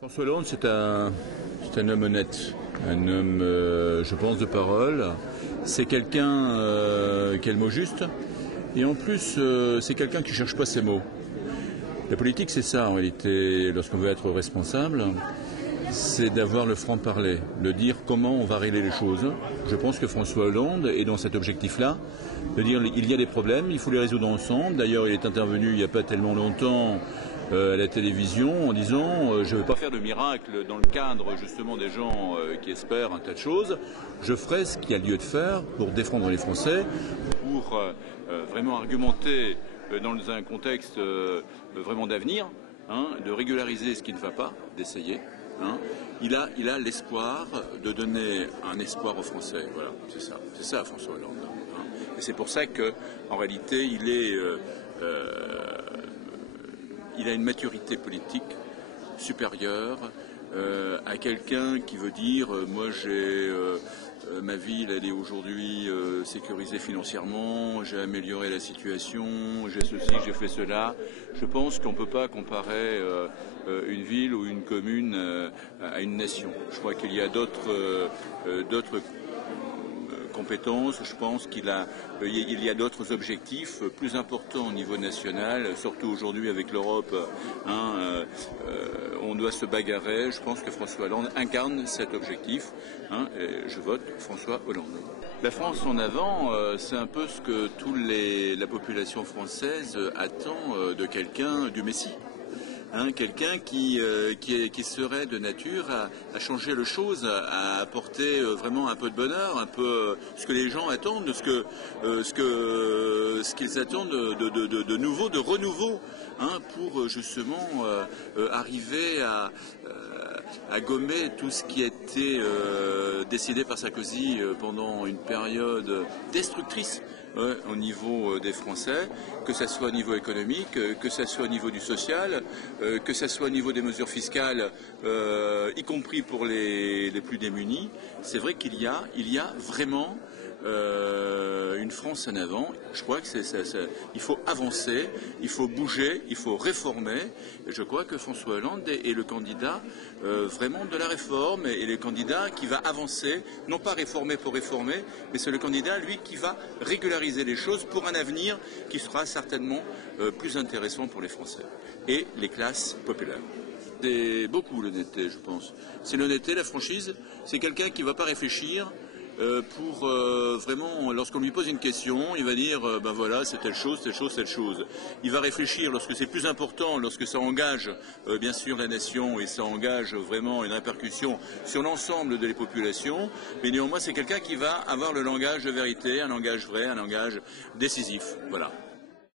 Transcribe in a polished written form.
François Hollande, c'est un homme honnête, un homme, je pense, de parole. C'est quelqu'un qui a le mot juste. Et en plus, c'est quelqu'un qui ne cherche pas ses mots. La politique, c'est ça, en réalité, lorsqu'on veut être responsable, c'est d'avoir le franc-parler, de dire comment on va régler les choses. Je pense que François Hollande est dans cet objectif-là, de dire il y a des problèmes, il faut les résoudre ensemble. D'ailleurs, il est intervenu il n'y a pas tellement longtemps à la télévision en disant je ne vais pas faire de miracle dans le cadre justement des gens qui espèrent un tas de choses. Je ferai ce qu'il y a lieu de faire pour défendre les Français, pour vraiment argumenter dans un contexte vraiment d'avenir, de régulariser ce qui ne va pas, d'essayer. Il a l'espoir de donner un espoir aux Français. Voilà, c'est ça François Hollande. Et c'est pour ça qu'en réalité, il a une maturité politique supérieure à quelqu'un qui veut dire moi j'ai ma ville elle est aujourd'hui sécurisée financièrement, j'ai amélioré la situation, j'ai ceci, j'ai fait cela. Je pense qu'on ne peut pas comparer une ville ou une commune à une nation. Je crois qu'il y a d'autres compétences. Je pense qu'il y a d'autres objectifs plus importants au niveau national, surtout aujourd'hui avec l'Europe. On doit se bagarrer. Je pense que François Hollande incarne cet objectif. Et je vote François Hollande. La France en avant, c'est un peu ce que la population française attend de quelqu'un, du Messie. Quelqu'un qui serait de nature à changer les choses, à apporter vraiment un peu de bonheur, un peu ce que les gens attendent, ce qu'ils attendent de nouveau, de renouveau, pour justement arriver à gommer tout ce qui a été décidé par Sarkozy pendant une période destructrice. Au niveau des Français, que ce soit au niveau économique, que ce soit au niveau du social, que ce soit au niveau des mesures fiscales, y compris pour les plus démunis. C'est vrai qu'il y a vraiment une France en avant. Je crois qu'il faut avancer, il faut bouger, il faut réformer. Et je crois que François Hollande est le candidat vraiment de la réforme et le candidat qui va avancer, non pas réformer pour réformer, mais c'est le candidat, lui, qui va régulariser les choses pour un avenir qui sera certainement plus intéressant pour les Français et les classes populaires. C'est beaucoup l'honnêteté, je pense. C'est l'honnêteté, la franchise. C'est quelqu'un qui ne va pas réfléchir pour vraiment, lorsqu'on lui pose une question, il va dire ben voilà, c'est telle chose, telle chose, telle chose. Il va réfléchir lorsque c'est plus important, lorsque ça engage bien sûr la nation et ça engage vraiment une répercussion sur l'ensemble des populations, mais néanmoins c'est quelqu'un qui va avoir le langage de vérité, un langage vrai, un langage décisif. Voilà.